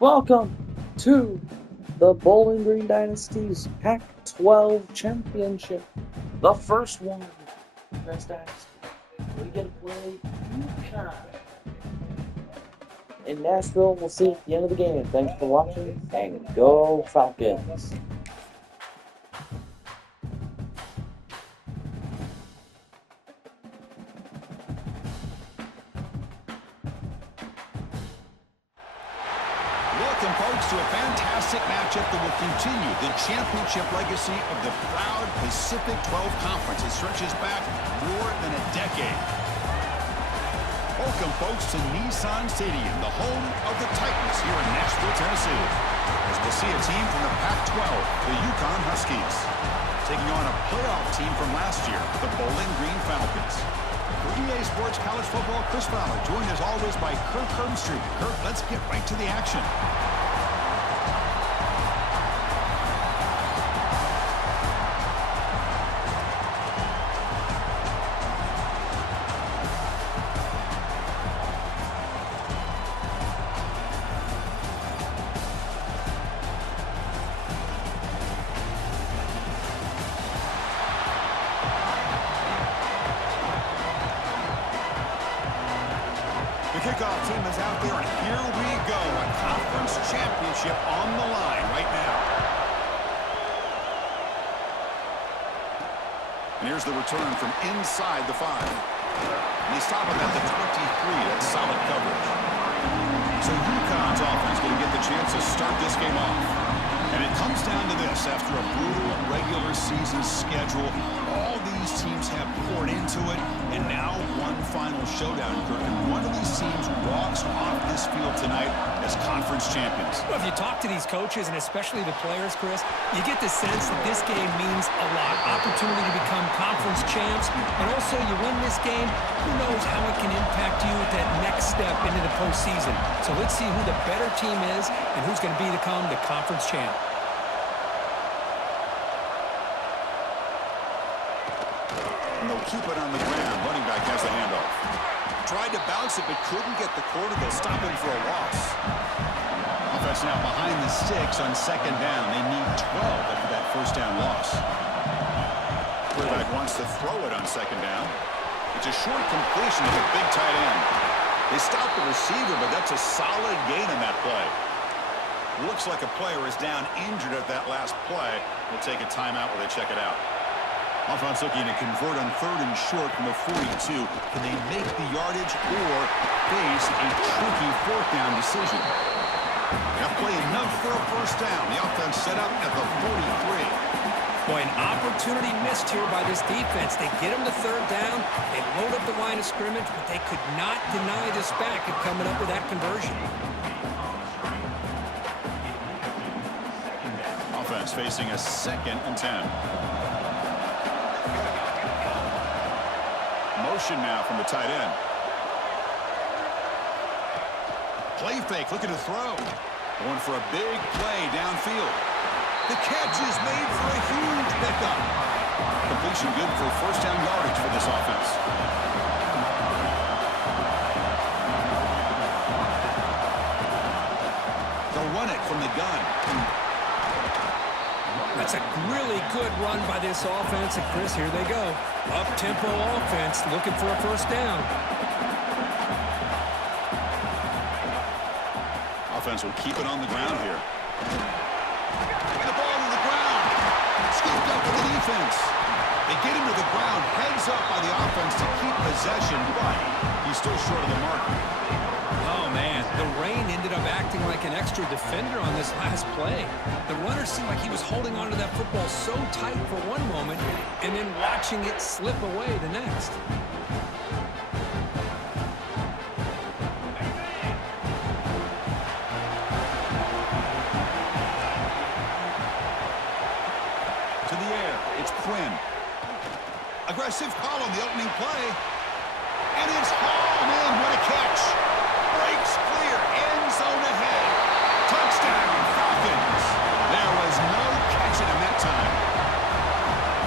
Welcome to the Bowling Green Dynasty's Pac-12 Championship. The first one. Chris Dynasty. We get to play UCONN in Nashville. We'll see you at the end of the game. Thanks for watching, and go Falcons. Welcome, folks, to a fantastic matchup that will continue the championship legacy of the proud Pacific 12 Conference. It stretches back more than a decade. Welcome, folks, to Nissan Stadium, the home of the Titans here in Nashville, Tennessee. As we'll see a team from the Pac-12, the UCONN Huskies, taking on a playoff team from last year, the Bowling Green Falcons. For EA Sports College Football, Chris Fowler, joined as always by Kirk Hermstreet. Kirk, let's get right to the action. The kickoff team is out there, and here we go. A conference championship on the line right now. And here's the return from inside the 5. And they stop him at the 23. That's solid coverage. So UConn's offense going to get the chance to start this game off. And it comes down to this. After a brutal regular season schedule, all these teams have poured into it, and now one final showdown, Kirk. And one of these teams walks off this field tonight as conference champions. Well, if you talk to these coaches, and especially the players, Chris, you get the sense that this game means a lot. Opportunity to become conference champs, and also you win this game, who knows how it can impact you at that next step into the postseason. So let's see who the better team is and who's going to become the conference champ. And they'll keep it on the ground. Running back has the handoff. Tried to bounce it, but couldn't get the quarter. They'll stop him for a loss. Offense now behind the sticks on second down. They need 12 after that first down loss. Quarterback wants to throw it on second down. It's a short completion to the big tight end. They stop the receiver, but that's a solid gain in that play. Looks like a player is down injured at that last play. We'll take a timeout while they check it out. Offense looking to convert on 3rd and short from the 42. Can they make the yardage or face a tricky 4th down decision? They'll play enough for a first down. The offense set up at the 43. Boy, an opportunity missed here by this defense. They get them to 3rd down. They load up the line of scrimmage, but they could not deny this back of coming up with that conversion. Offense facing a 2nd and 10. Motion now from the tight end. Play fake, looking to throw. Going for a big play downfield. The catch is made for a huge pickup. Completion good for first down yardage for this offense. They'll run it from the gun. That's a really good run by this offense, and Chris, here they go. Up-tempo offense, looking for a first down. Offense will keep it on the ground here. The ball to the ground. Scooped up with the defense. They get him to the ground, heads up by the offense to keep possession, but he's still short of the mark. Oh, man, the rain ended up acting like an extra defender on this last play. The runner seemed like he was holding onto that football so tight for one moment and then watching it slip away the next. To the air, it's Quinn. Aggressive call on the opening play. And it's hauled in. What a catch. Breaks clear. End zone ahead. Touchdown, Falcons. There was no catching him that time.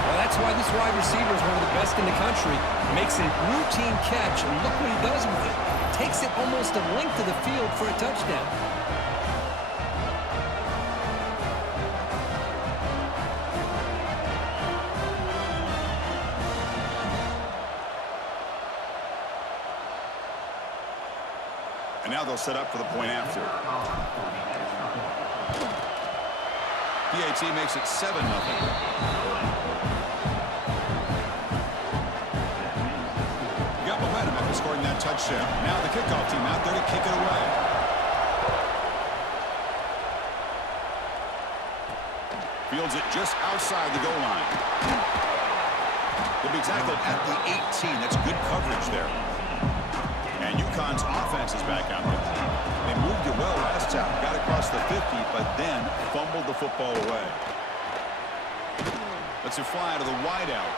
Well, that's why this wide receiver is one of the best in the country. Makes a routine catch, and look what he does with it. Takes it almost a length of the field for a touchdown. now they'll set up for the point after. PAT makes it 7-0. Got momentum after scoring that touchdown. Now the kickoff team out there to kick it away. Fields it just outside the goal line. He'll be tackled at the 18. That's good coverage there. And UConn's offense is back out there. They moved it well last time. Got across the 50, but then fumbled the football away. Lets it fly to the wideout.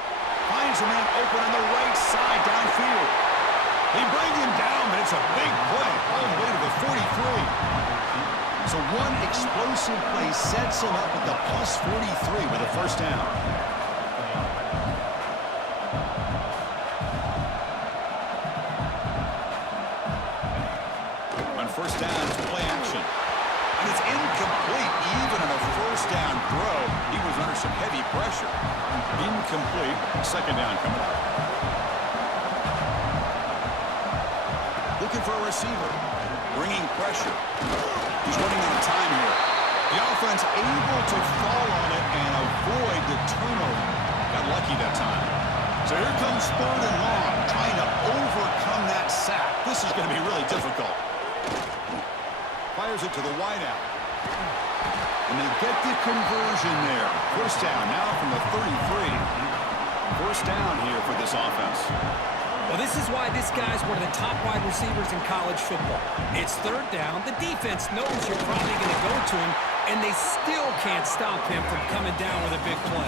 Finds a man open on the right side downfield. They bring him down, but it's a big play all the way to the 43. So one explosive play sets him up at the plus 43 with a first down. On first down, it's play action. And it's incomplete. Even on a first down throw, he was under some heavy pressure. Incomplete. Second down coming up. Looking for a receiver. Bringing pressure. He's running out of time here. The offense able to fall on it and avoid the turnover. Got lucky that time. So here comes 3rd and long, trying to overcome that sack. This is going to be really difficult. Fires it to the wideout. And they get the conversion there. First down now from the 33. First down here for this offense. Well, this is why this guy's one of the top wide receivers in college football. It's 3rd down. The defense knows you're probably going to go to him, and they still can't stop him from coming down with a big play.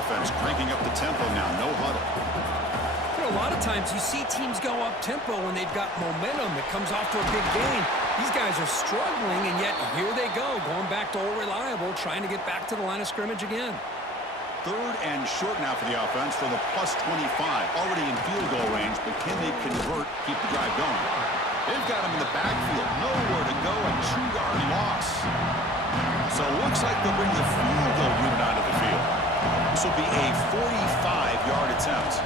Offense cranking up the tempo now. No huddle. You know, a lot of times you see teams go up-tempo when they've got momentum that comes off to a big gain. These guys are struggling, and yet here they go, going back to old reliable, trying to get back to the line of scrimmage again. 3rd and short now for the offense for the plus 25. Already in field goal range, but can they convert, keep the drive going? They've got him in the backfield. Nowhere to go, a 2-yard loss. So it looks like they'll bring the field goal unit onto the field. This will be a 45-yard attempt.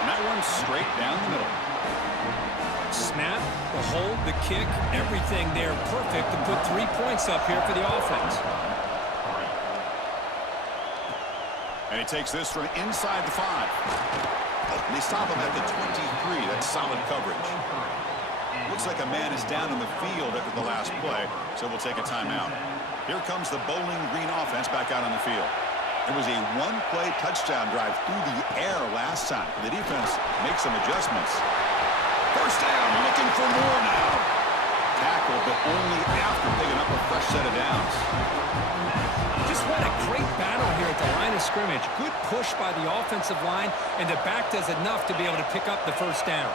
And that one's straight down the middle. Snap, the hold, the kick, everything there perfect to put 3 points up here for the offense. And he takes this from inside the 5. And they stop him at the 23. That's solid coverage. Looks like a man is down in the field after the last play, so we'll take a timeout. Here comes the Bowling Green offense back out on the field. It was a 1-play touchdown drive through the air last time. The defense makes some adjustments. First down, looking for more now. Tackle, but only after picking up a fresh set of downs. Just what a great battle here at the line of scrimmage. Good push by the offensive line, and the back does enough to be able to pick up the first down.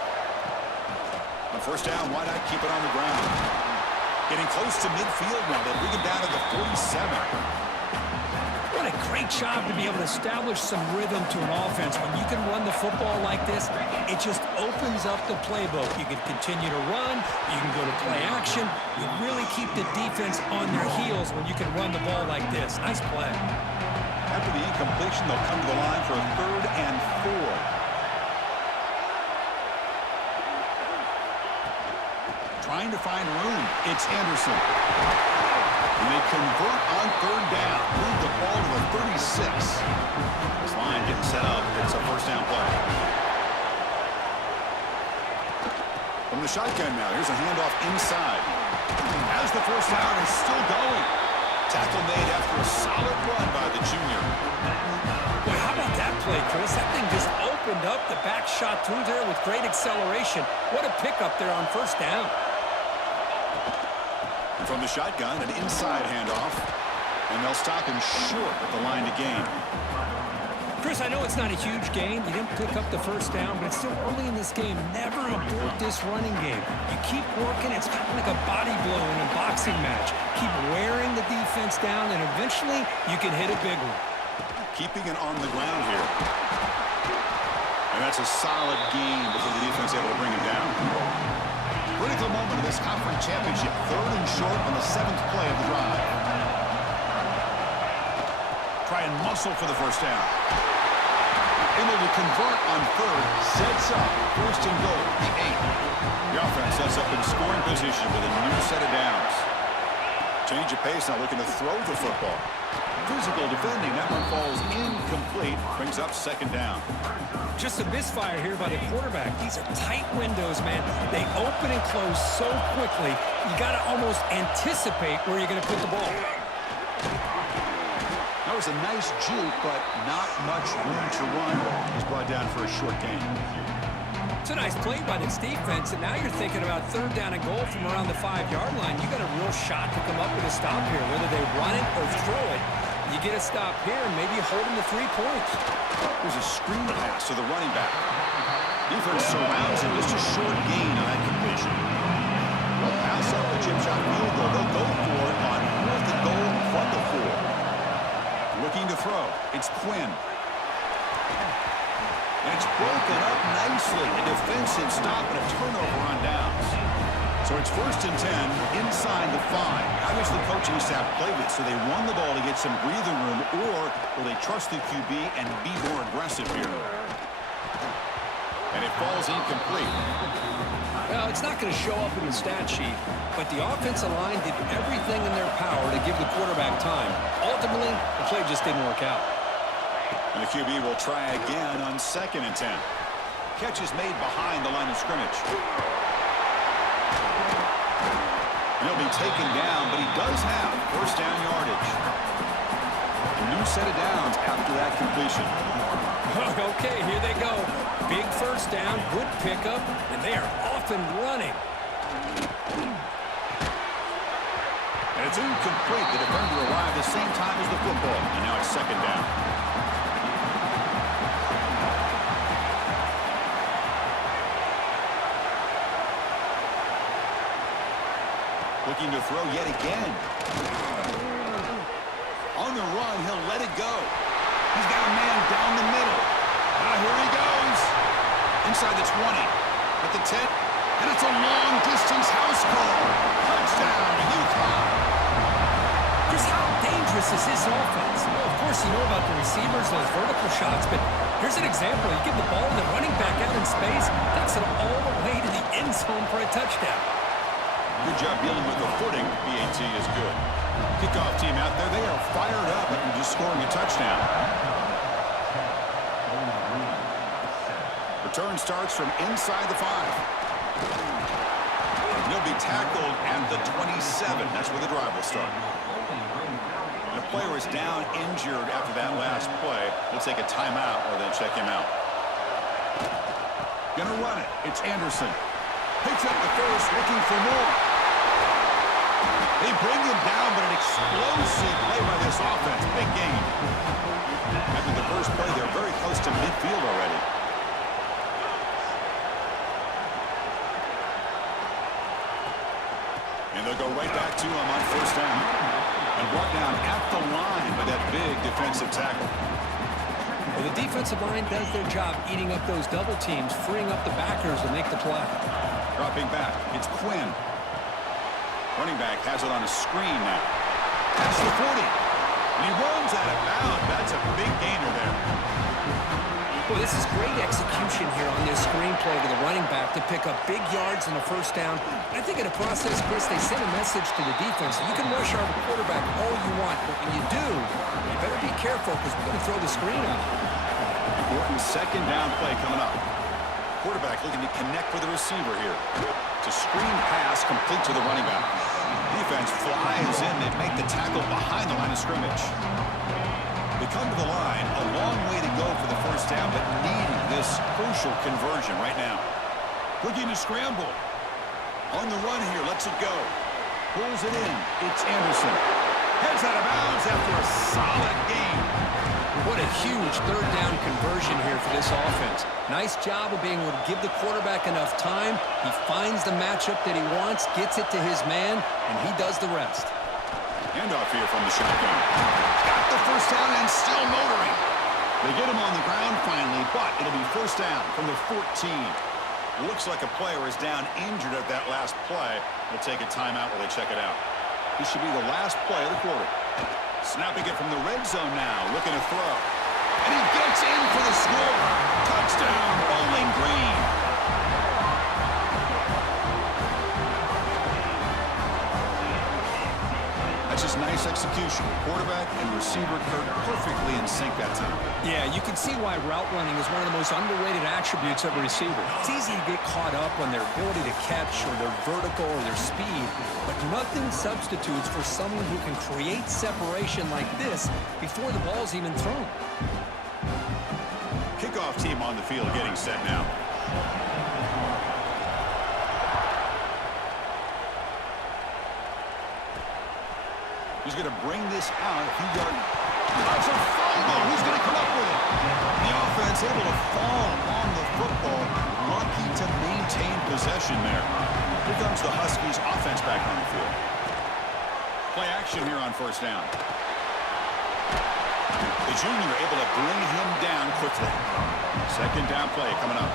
On first down, why not keep it on the ground? Getting close to midfield now. They bring it down to the 47. What a great job to be able to establish some rhythm to an offense. When you can run the football like this, it just opens up the playbook. You can continue to run. You can go to play action. You really keep the defense on their heels when you can run the ball like this. Nice play. After the incompletion, they'll come to the line for a 3rd and 4. Trying to find room. It's Anderson. And they convert on 3rd down. Move the ball to the 36. This line getting set up. It's a first down play. From the shotgun now. Here's a handoff inside. As the first down is still going. Tackle made after a solid run by the junior. Boy, how about that play, Chris? That thing just opened up. The back shot through there with great acceleration. What a pickup there on first down. From the shotgun, an inside handoff. And they'll stop him short at the line to gain. Chris, I know it's not a huge gain. You didn't pick up the first down, but it's still early in this game. Never abort this running game. You keep working. It's kind of like a body blow in a boxing match. Keep wearing the defense down, and eventually you can hit a big one. Keeping it on the ground here. And that's a solid gain before the defense able to bring him down. Critical moment of this conference championship. 3rd and short on the 7th play of the drive. Try and muscle for the first down. Able to convert on third. Sets up. First and goal. The 8. The offense sets up in scoring position with a new set of downs. Change of pace, now looking to throw the football. Physical defending. That one falls incomplete. Brings up second down. Just a misfire here by the quarterback. These are tight windows, man. They open and close so quickly, you got to almost anticipate where you're going to put the ball. That was a nice juke, but not much room to run. He's brought down for a short gain. It's a nice play by this defense, and now you're thinking about third down and goal from around the 5-yard line. You got a real shot to come up with a stop here, whether they run it or throw it. You get a stop here, and maybe you hold them to 3 points. There's a screen pass to the running back. Defense surrounds him. Just a short gain on that completion. Pass up the chip shot field goal. They'll go for it on 4th and goal from the 4. Looking to throw. It's Quinn. And it's broken up nicely. A defensive stop and a turnover on downs. So it's 1st and 10 inside the 5. How does the coaching staff play this? So they run the ball to get some breathing room, or will they trust the QB and be more aggressive here? And it falls incomplete. Well, it's not going to show up in the stat sheet, but the offensive line did everything in their power to give the quarterback time. Ultimately, the play just didn't work out. And the QB will try again on 2nd and 10. Catch is made behind the line of scrimmage. He'll be taken down, but he does have first down yardage. A new set of downs after that completion. Okay, here they go. Big first down, good pickup, and they are off and running. And it's incomplete. The defender arrived the same time as the football, and now it's 2nd down. Looking to throw yet again. On the run, he'll let it go. He's got a man down the middle. Here he goes. Inside the 20. At the 10. And it's a long-distance house call. Touchdown, UCONN. Just how dangerous is this offense? Well, of course, you know about the receivers, those vertical shots, but here's an example. You give the ball to the running back out in space, takes it all the way to the end zone for a touchdown. Good job dealing with the footing. BAT is good. Kickoff team out there. They are fired up after just scoring a touchdown. Return starts from inside the 5. He'll be tackled at the 27. That's where the drive will start. And the player is down injured after that last play. We'll take a timeout or then check him out. Gonna run it. It's Anderson. Picks up the first, looking for more. They bring him down, but an explosive play by this offense. Big game. After the first play, they're very close to midfield already. And they'll go right back to him on first down. And brought down at the line by that big defensive tackle. Well, the defensive line does their job eating up those double teams, freeing up the backers to make the play. Dropping back, it's Quinn. Running back has it on a screen now. That's the 40. And he runs out of bounds. That's a big gainer there. Well, this is great execution here on this screen play to the running back to pick up big yards in the first down. I think in the process, Chris, they send a message to the defense. You can rush our quarterback all you want, but when you do, you better be careful because we're going to throw the screen out. Important 2nd down play coming up. Quarterback looking to connect with the receiver here. It's a screen pass complete to the running back. Defense flies in. They make the tackle behind the line of scrimmage. They come to the line. A long way to go for the first down, but needing this crucial conversion right now. Looking to scramble. On the run here. Lets it go. Pulls it in. It's Anderson. Heads out of bounds after a solid game. What a huge third down conversion here for this offense. Nice job of being able to give the quarterback enough time. He finds the matchup that he wants, gets it to his man, and he does the rest. Handoff here from the shotgun. Got the first down and still motoring. They get him on the ground finally, but it'll be first down from the 14. Looks like a player is down injured at that last play. We'll take a timeout while they check it out. This should be the last play of the quarter. Snapping it from the red zone now, looking to throw. And he gets in for the score. Touchdown, Bowling Green. That's just nice execution. Quarterback and receiver Kirk perfectly in sync that time. Yeah, you can see why route running is one of the most underrated attributes of a receiver. It's easy to get caught up on their ability to catch or their vertical or their speed, but nothing substitutes for someone who can create separation like this before the ball's even thrown. Kickoff team on the field getting set now. He's going to bring this out a few yards. That's a fumble. Who's going to come up with it? The offense able to fall on the football. Lucky to maintain possession there. Here comes the Huskies offense back on the field. Play action here on first down. The junior able to bring him down quickly. Second down play coming up.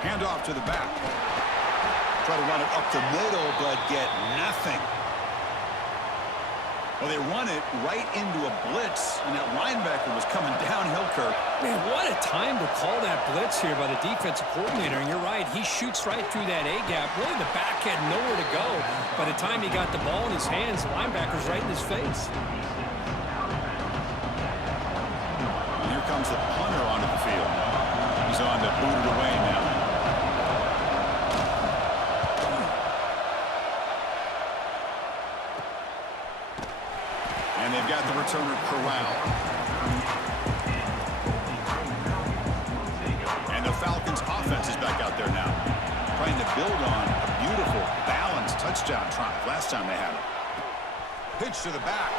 Handoff to the back. Try to run it up the middle, but get nothing. Well, they run it right into a blitz, and that linebacker was coming downhill, Kirk. Man, what a time to call that blitz here by the defensive coordinator. And you're right, he shoots right through that A-gap. Really, the back had nowhere to go. By the time he got the ball in his hands, the linebacker's right in his face. And here comes the punter onto the field. He's on to boot it away now. And they've got the returner corralled. And the Falcons offense is back out there now, trying to build on a beautiful, balanced touchdown drive last time they had it. Pitch to the back.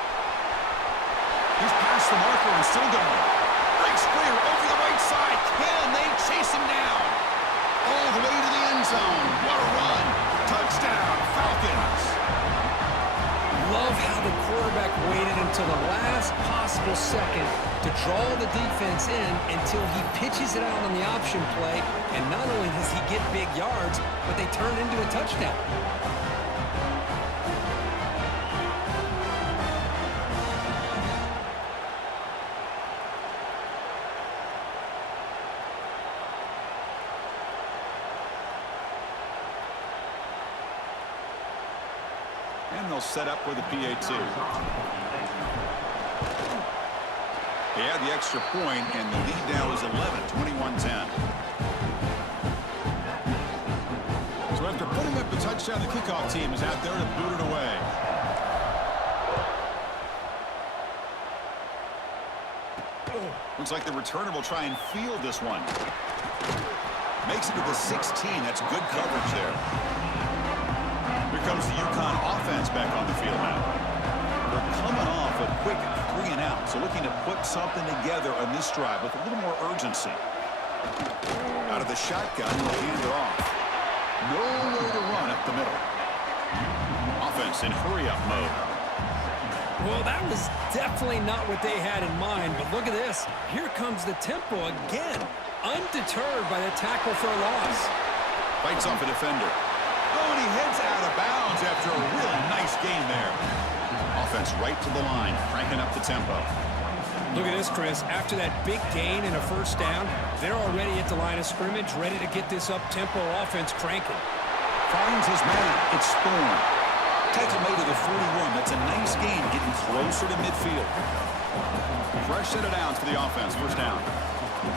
He's past the marker and still going. Breaks clear over the right side. Can they chase him down? All the way to the end zone. What a run. Touchdown, Falcons. Love how the quarterback waited until the last possible second to draw the defense in until he pitches it out on the option play. And not only does he get big yards, but they turn into a touchdown. And they'll set up with a PAT. They had the extra point, and the lead now is 11, 21-10. So after putting up the touchdown, the kickoff team is out there to boot it away. Looks like the returner will try and field this one. Makes it to the 16. That's good coverage there. Here comes the UConn offense back on the field now. They're coming off a quick 3-and-out, so looking to put something together on this drive with a little more urgency. Out of the shotgun, they'll hand it off. Nowhere to run up the middle. Offense in hurry-up mode. Well, that was definitely not what they had in mind, but look at this. Here comes the tempo again, undeterred by the tackle for a loss. Fights off a defender. Oh, and he heads out of bounds after a really nice game there. Offense right to the line, cranking up the tempo. Look at this, Chris. After that big gain and a first down, they're already at the line of scrimmage, ready to get this up-tempo offense cranking. Finds his man. It's Thorne. Tackle made to the 41. That's a nice gain, getting closer to midfield. Fresh set of downs for the offense. First down.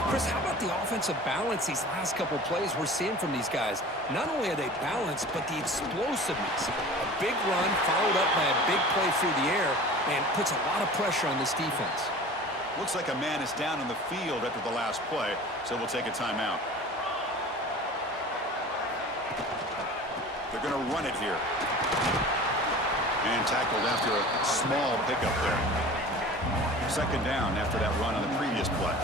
Chris, how about the offensive balance these last couple plays we're seeing from these guys? Not only are they balanced, but the explosiveness. A big run followed up by a big play through the air and puts a lot of pressure on this defense. Looks like a man is down on the field after the last play, so we'll take a timeout. They're going to run it here. And tackled after a small pickup there. Second down after that run on the previous play.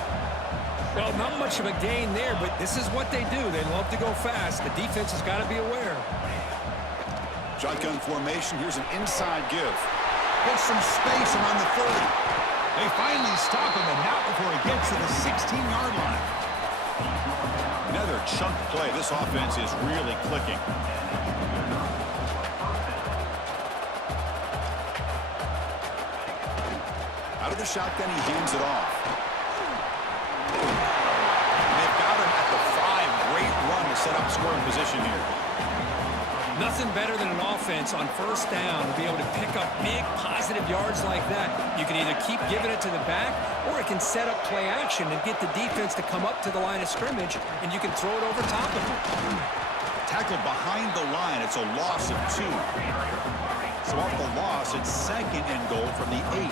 Well, not much of a gain there, but this is what they do. They love to go fast. The defense has got to be aware. Shotgun formation. Here's an inside give. Gets some space around the 30. They finally stop him, and not before he gets to the 16-yard line. Another chunk play. This offense is really clicking. the shotgun, he hands it off. And they've got him at the 5. Great run to set up scoring position here. Nothing better than an offense on first down to be able to pick up big positive yards like that. You can either keep giving it to the back, or it can set up play action and get the defense to come up to the line of scrimmage, and you can throw it over top of them. Tackled behind the line. It's a loss of 2. So off the loss, it's 2nd and goal from the 8.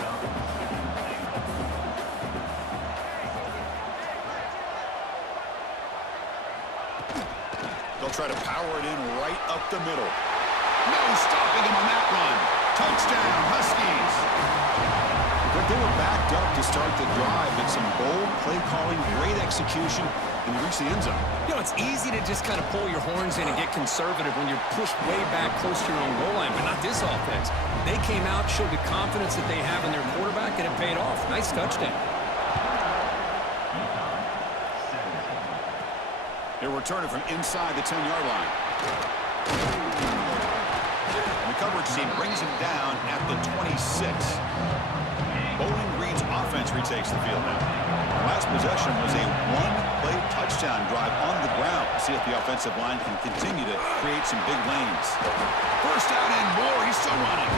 They'll try to power it in right up the middle. No stopping him on that run. Touchdown, Huskies. But they were backed up to start the drive, but some bold play calling, great execution, and they reached the end zone. You know, it's easy to just kind of pull your horns in and get conservative when you're pushed way back close to your own goal line, but not this offense. They came out, showed the confidence that they have in their quarterback, and it paid off. Nice touchdown. They're returning from inside the 10-yard line. And the coverage team brings him down at the 26. Bowling Green's offense retakes the field now. The last possession was a one-play touchdown drive on the ground. See if the offensive line can continue to create some big lanes. First down and more. He's still running.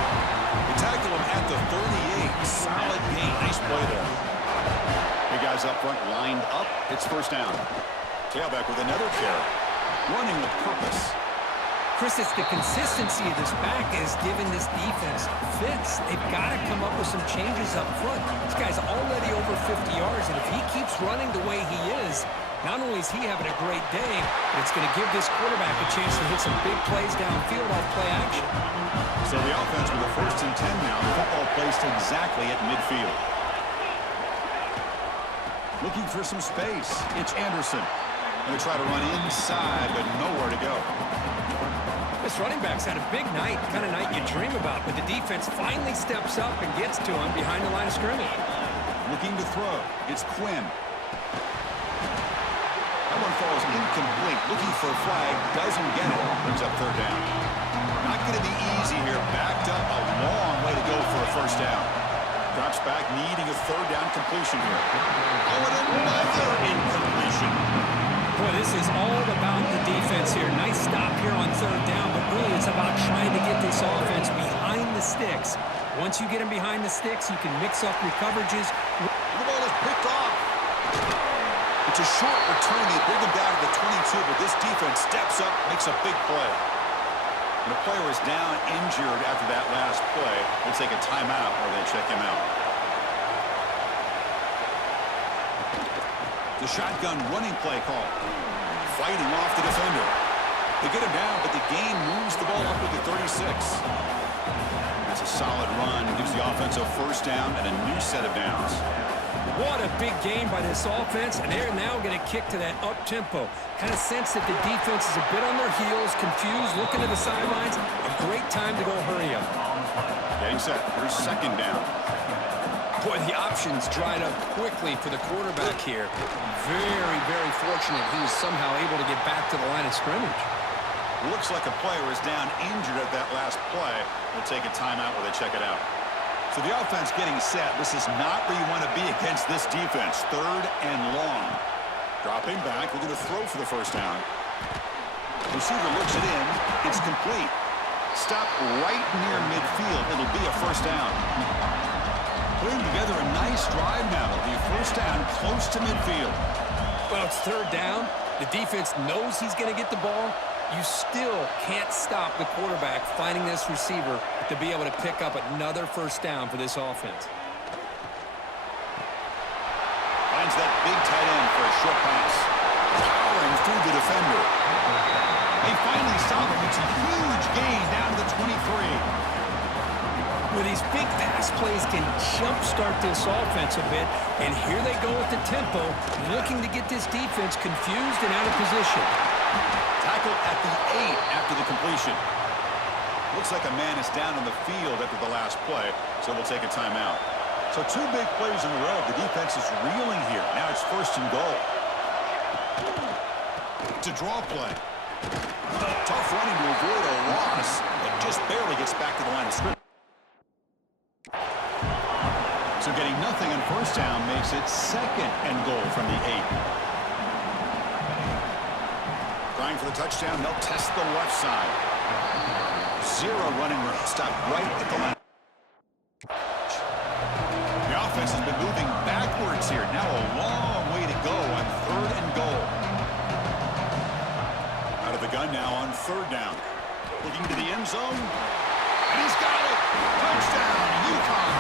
They tackle him at the 38. Solid gain. Nice play there. Big guys up front lined up. It's first down. Tailback with another carry. Running with purpose. Chris, it's the consistency of this back is giving this defense fits. They've got to come up with some changes up front. This guy's already over 50 yards, and if he keeps running the way he is, not only is he having a great day, but it's going to give this quarterback a chance to hit some big plays downfield off play action. So the offense with a 1st and 10 now. The football placed exactly at midfield. Looking for some space. It's Anderson. Going to try to run inside, but nowhere to go. This running back's had a big night, kind of night you dream about, but the defense finally steps up and gets to him behind the line of scrimmage. Looking to throw. It's Quinn. That one falls incomplete. Looking for a flag. Doesn't get it. Brings up 3rd down. Not going to be easy here. Backed up a long way to go for a first down. Drops back, needing a 3rd down completion here. Oh, and another incompletion. Boy, this is all about the defense here. Nice stop here on 3rd down, but really it's about trying to get this offense behind the sticks. Once you get them behind the sticks, you can mix up your coverages. The ball is picked off. It's a short return. They bring him down to the 22, but this defense steps up, makes a big play. And the player is down injured after that last play. They'll take a timeout or they check him out. The shotgun running play call. Fighting off the defender. They get him down, but the gain moves the ball up with the 36. That's a solid run. Gives the offense a first down and a new set of downs. What a big game by this offense, and they're now going to kick to that up-tempo. Kind of sense that the defense is a bit on their heels, confused, looking to the sidelines. A great time to go hurry up. Getting set. Here's 2nd down. Boy, the options dried up quickly for the quarterback here. Very, very fortunate he was somehow able to get back to the line of scrimmage. Looks like a player is down injured at that last play. We'll take a timeout where they check it out. So the offense getting set. This is not where you want to be against this defense. 3rd and long. Dropping back. We're going to throw for the first down. Receiver looks it in. It's complete. Stop right near midfield. It'll be a first down. Putting together a nice drive now. It'll be a first down close to midfield. Well, it's 3rd down. The defense knows he's going to get the ball. You still can't stop the quarterback finding this receiver to be able to pick up another first down for this offense. Finds that big tight end for a short pass. Powering through the defender. They finally stop him. It's a huge gain down to the 23. Where these big pass plays can jumpstart this offense a bit, and here they go with the tempo, looking to get this defense confused and out of position. Tackled at the 8 after the completion. Looks like a man is down on the field after the last play, so we'll take a timeout. So 2 big plays in a row. The defense is reeling here. Now it's 1st and goal. It's a draw play. Tough running to avoid a loss, but just barely gets back to the line of scrimmage. So getting nothing and first down makes it 2nd and goal from the 8. Trying for the touchdown. They'll test the left side. 0 running room. Stop right at the line. The offense has been moving backwards here. Now a long way to go on 3rd and goal. Out of the gun now on 3rd down. Looking to the end zone. And he's got it. Touchdown, UCONN.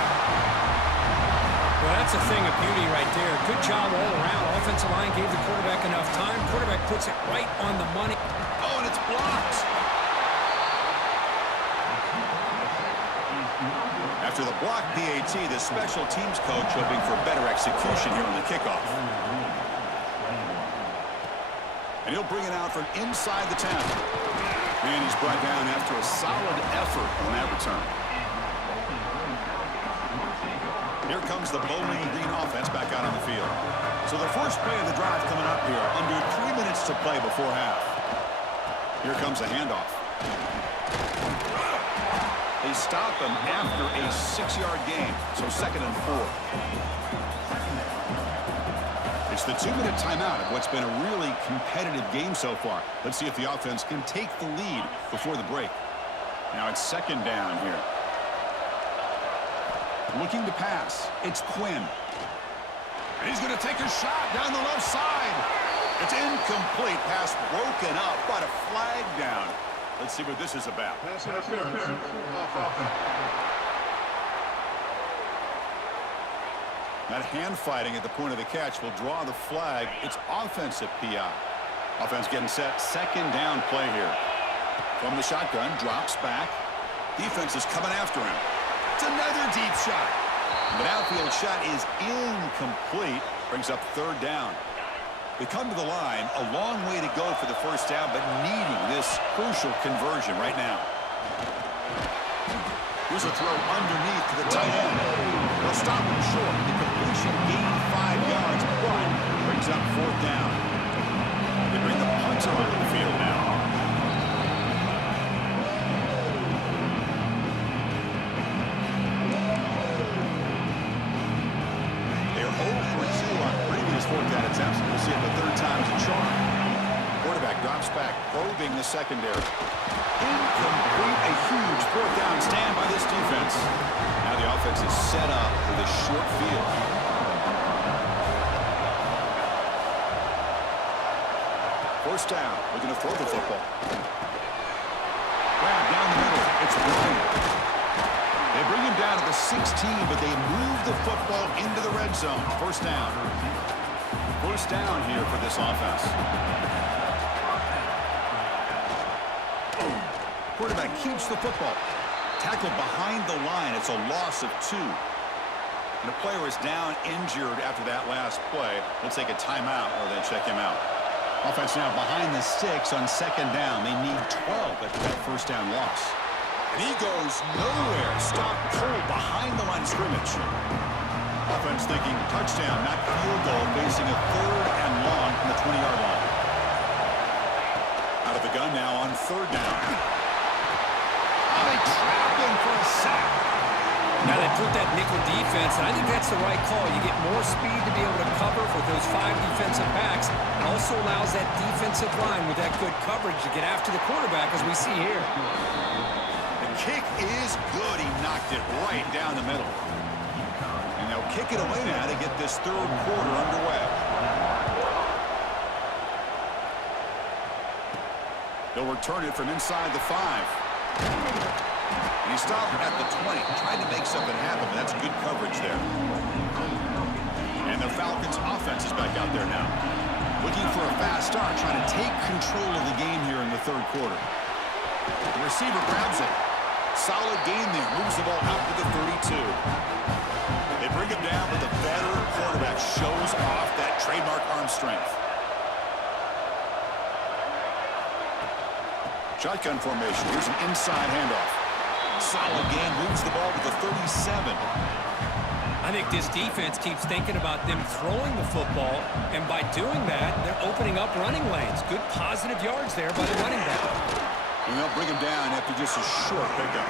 Well, that's a thing of beauty right there. Good job all around. Offensive line gave the quarterback enough time. Quarterback puts it right on the money. Oh, and it's blocked. After the block PAT, the special teams coach hoping for better execution here on the kickoff. And he'll bring it out from inside the 10. And he's brought down after a solid effort on that return. Here comes the Bowling Green offense back out on the field. So the first play of the drive coming up here. Under 3 minutes to play before half. Here comes a handoff. They stop him after a 6-yard gain. So 2nd and 4. It's the 2-minute timeout of what's been a really competitive game so far. Let's see if the offense can take the lead before the break. Now it's 2nd down here. Looking to pass. It's Quinn. And he's going to take a shot down the left side. It's incomplete. Pass broken up, but a flag down. Let's see what this is about. That hand fighting at the point of the catch will draw the flag. It's offensive PI. Offense getting set. 2nd down play here. From the shotgun, drops back. Defense is coming after him. It's another deep shot. But outfield shot is incomplete. Brings up 3rd down. They come to the line. A long way to go for the first down, but needing this crucial conversion right now. Here's a throw underneath to the tight end. They'll stop him short. The completion gained 5 yards, but brings up 4th down. They bring the punter onto the field now. They're 0 for 2 on previous 4th down attempts. We'll see if the 3rd time's a charm. Quarterback drops back, probing the secondary. Incomplete, a huge 4th down stand by this defense. Now the offense is set up with a short field. First down, looking to throw the football. Grab down the middle, it's Bryant. They bring him down to the 16, but they move the football into the red zone. First down. First down here for this offense. Quarterback keeps the football. Tackled behind the line. It's a loss of 2. And the player is down injured after that last play. We'll take a timeout or they check him out. Offense now behind the sticks on 2nd down. They need 12 after that first down loss. And he goes nowhere. Stop cold behind the line of scrimmage. Offense thinking touchdown, not field goal, facing a 3rd and long from the 20-yard line. Out of the gun now on 3rd down. They trap him for a sack. Now they put that nickel defense, and I think that's the right call. You get more speed to be able to cover for those 5 defensive backs. It also allows that defensive line with that good coverage to get after the quarterback, as we see here. The kick is good. He knocked it right down the middle. And they'll kick it away now to get this 3rd quarter underway. They'll return it from inside the 5. And he stopped at the 20, trying to make something happen, but that's good coverage there. And the Falcons' offense is back out there now. Looking for a fast start, trying to take control of the game here in the 3rd quarter. The receiver grabs it. Solid gain there. Moves the ball out to the 32. They bring him down, but the veteran quarterback shows off that trademark arm strength. Shotgun formation. Here's an inside handoff. Solid gain. Moves the ball to the 37. I think this defense keeps thinking about them throwing the football, and by doing that, they're opening up running lanes. Good positive yards there by the running back. And they'll bring him down after just a short pickup.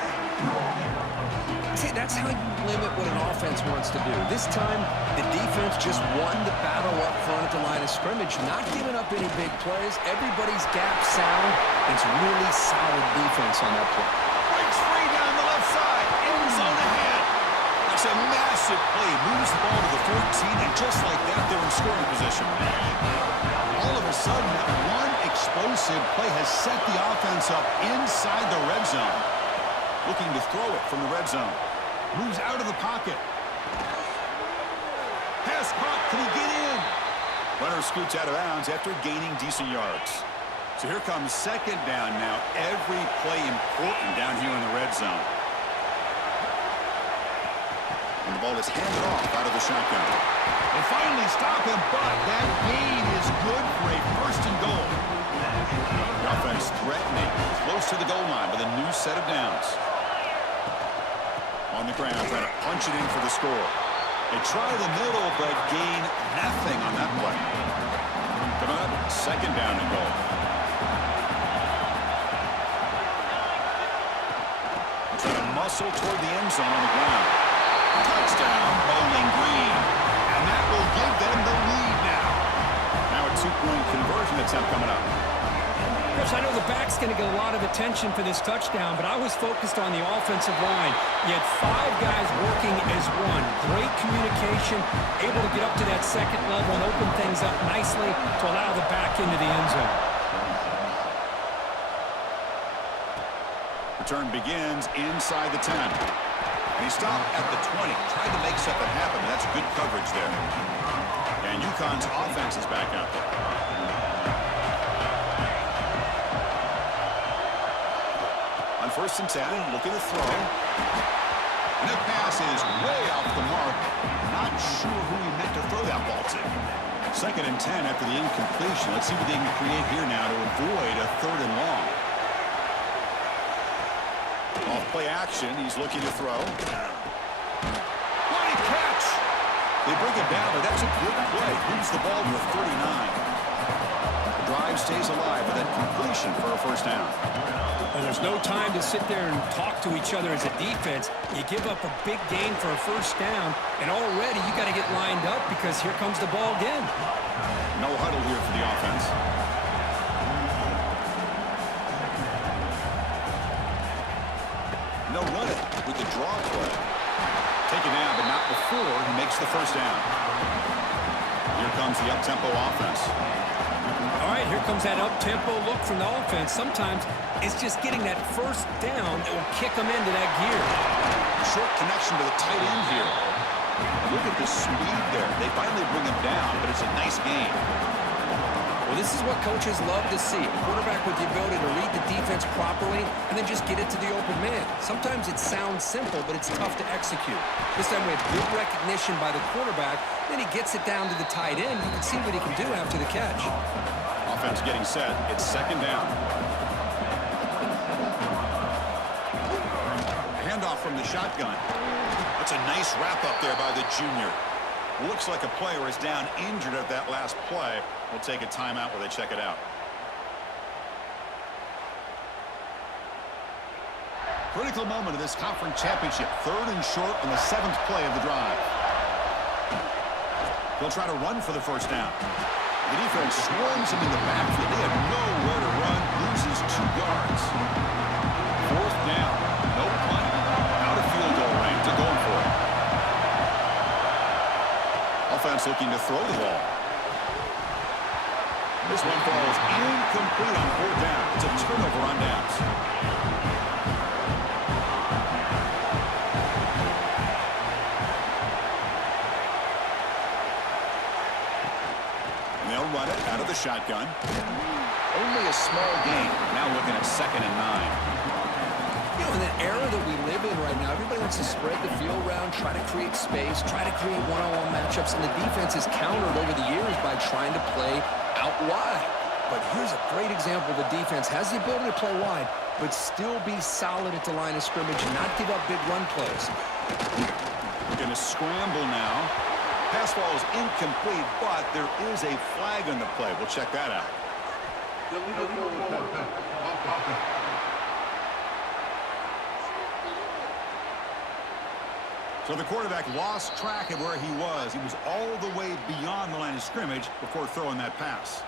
That's how you limit what an offense wants to do. This time, the defense just won the battle up front at the line of scrimmage, not giving up any big plays. Everybody's gap sound. It's really solid defense on that play. Breaks free down the left side. End zone ahead. That's a massive play. Moves the ball to the 14, and just like that, they're in scoring position. All of a sudden, that one explosive play has set the offense up inside the red zone. Looking to throw it from the red zone. Moves out of the pocket. Pass caught. Can he get in? Runner scoots out of bounds after gaining decent yards. So here comes second down now. Every play important down here in the red zone. And the ball is handed off out of the shotgun. They finally stop him, but that gain is good for a first and goal. The offense threatening, close to the goal line with a new set of downs. On the ground, trying to punch it in for the score. They try the middle, but gain nothing on that play. Coming up, second down and goal. They're trying to muscle toward the end zone on the ground. Touchdown, Bowling Green. And that will give them the lead now. Now a two-point conversion attempt coming up. Chris, I know the back's going to get a lot of attention for this touchdown, but I was focused on the offensive line. You had 5 guys working as one. Great communication, able to get up to that second level and open things up nicely to allow the back into the end zone. Return begins inside the 10. And he stopped at the 20. Tried to make something happen, but that's good coverage there. And UConn's offense is back out there. On first and 10, looking to throw. And that pass is way off the mark. Not sure who he meant to throw that ball to. Second and 10 after the incompletion. Let's see what they can create here now to avoid a third and long. Off play action, he's looking to throw. Great catch! They bring it down, but that's a good play. Moves the ball to the 39. The drive stays alive with that completion for a first down. And there's no time to sit there and talk to each other as a defense. You give up a big gain for a first down, and already you got to get lined up because here comes the ball again. No huddle here for the offense. No running with the draw play. Taken down, but not before he makes the first down. Here comes the up-tempo offense. All right, here comes that up-tempo look from the offense. Sometimes it's just getting that first down that will kick them into that gear. Short connection to the tight end here. Look at the speed there. They finally bring him down, but it's a nice game. Well, this is what coaches love to see. A quarterback with the ability to read the defense properly and then just get it to the open man. Sometimes it sounds simple, but it's tough to execute. This time we have good recognition by the quarterback. Then he gets it down to the tight end. You can see what he can do after the catch. Offense getting set. It's second down. Handoff from the shotgun. That's a nice wrap-up there by the junior. Looks like a player is down injured at that last play. We'll take a timeout where they check it out. Critical moment of this conference championship. Third and short on the 7th play of the drive. They'll try to run for the first down. The defense swarms him in the backfield. They have nowhere to run. Loses 2 yards. Fourth down. No punt. Out of field goal range. They're going for it. Offense looking to throw the ball. This one falls incomplete on 4th down. It's a turnover on downs. And they'll run it out of the shotgun. Only a small gain. Now looking at 2nd and 9. You know, in the era that we live in right now, everybody wants to spread the field around, try to create space, try to create one-on-one matchups, and the defense has countered over the years by trying to play out wide. But here's a great example. The defense has the ability to play wide, but still be solid at the line of scrimmage and not give up big run plays. They're going to scramble now. Pass ball is incomplete, but there is a flag on the play. We'll check that out. So the quarterback lost track of where he was. He was all the way beyond the line of scrimmage before throwing that pass.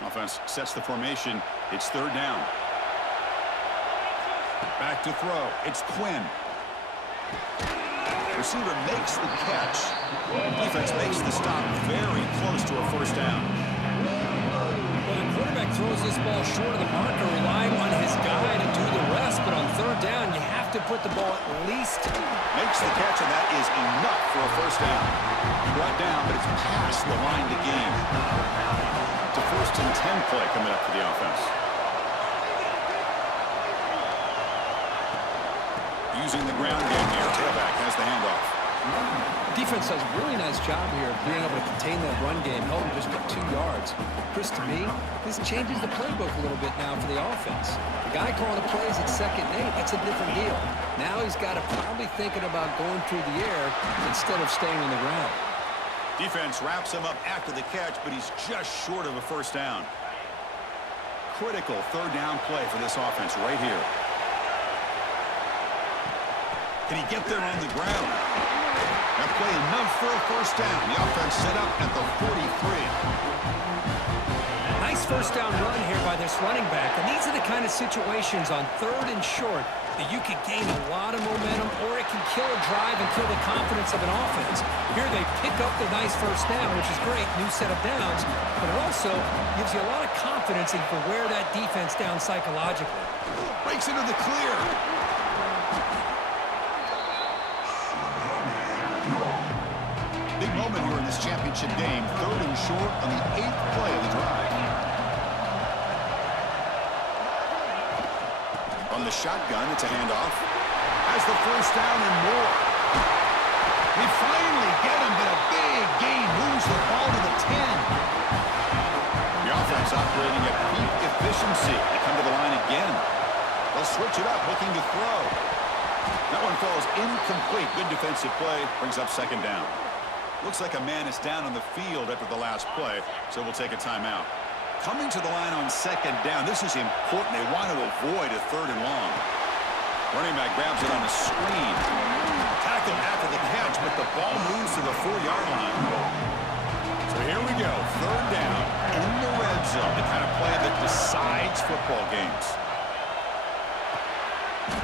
Offense sets the formation. It's third down. Back to throw. It's Quinn. Receiver makes the catch. Defense makes the stop very close to a first down. Well, the quarterback throws this ball short of the marker, relying on his guy to do the rest. But on third down, you have to put the ball at least. Makes the catch, and that is enough for a first down. Brought down, but it's past the line to gain. It's a 1st and 10 play coming up for the offense. Using the ground game here, tailback has the handoff. Defense does a really nice job here of being able to contain that run game, held him just at 2 yards. Chris, to me, this changes the playbook a little bit now for the offense. The guy calling the plays at 2nd and 8, that's a different deal. Now he's got to probably thinking about going through the air instead of staying on the ground. Defense wraps him up after the catch, but he's just short of a first down. Critical third down play for this offense right here. Can he get there on the ground? That play enough for a first down. The offense set up at the 43. Nice first down run here by this running back. And these are the kind of situations on 3rd and short that you can gain a lot of momentum, or it can kill a drive and kill the confidence of an offense. Here they pick up the nice first down, which is great, new set of downs, but it also gives you a lot of confidence in for where that defense down psychologically. Breaks into the clear. Big moment here in this championship game. 3rd and short on the 8th play of the drive. From the shotgun, it's a handoff. Has the first down and more. We finally get him, but a big gain moves the ball to the 10. The offense operating at peak efficiency. They come to the line again. They'll switch it up, looking to throw. That one falls incomplete. Good defensive play. Brings up 2nd down. Looks like a man is down on the field after the last play, so we'll take a timeout. Coming to the line on 2nd down. This is important. They want to avoid a 3rd and long. Running back grabs it on a screen. Tackled after the catch, but the ball moves to the 4-yard line. So here we go. 3rd down in the red zone. The kind of play that decides football games.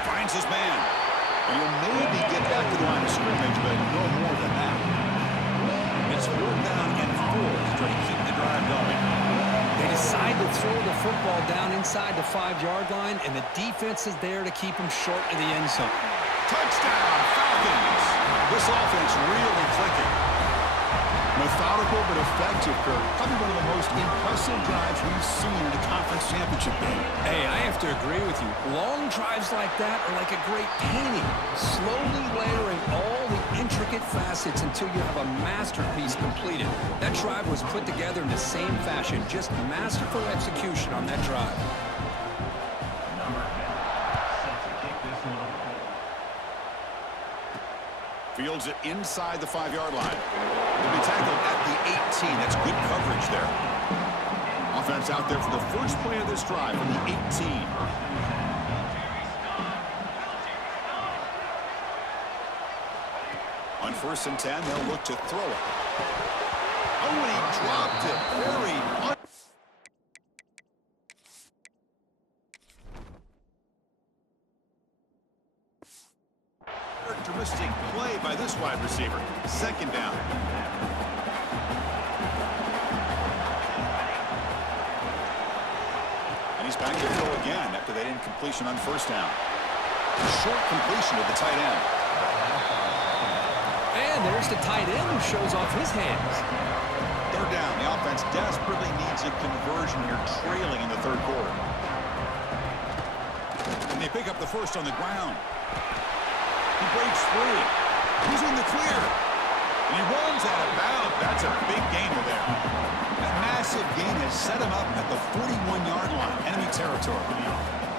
Finds his man. And he'll maybe get back to the line of scrimmage, but no more than that. It's 4th down and 4 to try to keep the drive going. They decide to throw the football down inside the 5-yard line, and the defense is there to keep them short of the end zone. Touchdown, Falcons! This offense really clicking. Methodical but effective, Kirk. Probably one of the most impressive drives we've seen in a conference championship game. Hey, I have to agree with you. Long drives like that are like a great painting, slowly layering all the intricate facets until you have a masterpiece completed. That drive was put together in the same fashion, just masterful execution on that drive. Fields it inside the 5-yard line. He'll be tackled at the 18. That's good coverage there. Offense out there for the first play of this drive from the 18. On 1st and 10, they'll look to throw it. Oh, and he dropped it. Very characteristic play by this wide receiver. 2nd down. And he's back to throw again after that incompletion on 1st down. Short completion to the tight end. And there's the tight end who shows off his hands. 3rd down. The offense desperately needs a conversion here, trailing in the 3rd quarter. And they pick up the first on the ground. He breaks free. He's in the clear. And he runs out of bounds. That's a big gainer there. That massive gain has set him up at the 41-yard line, enemy territory.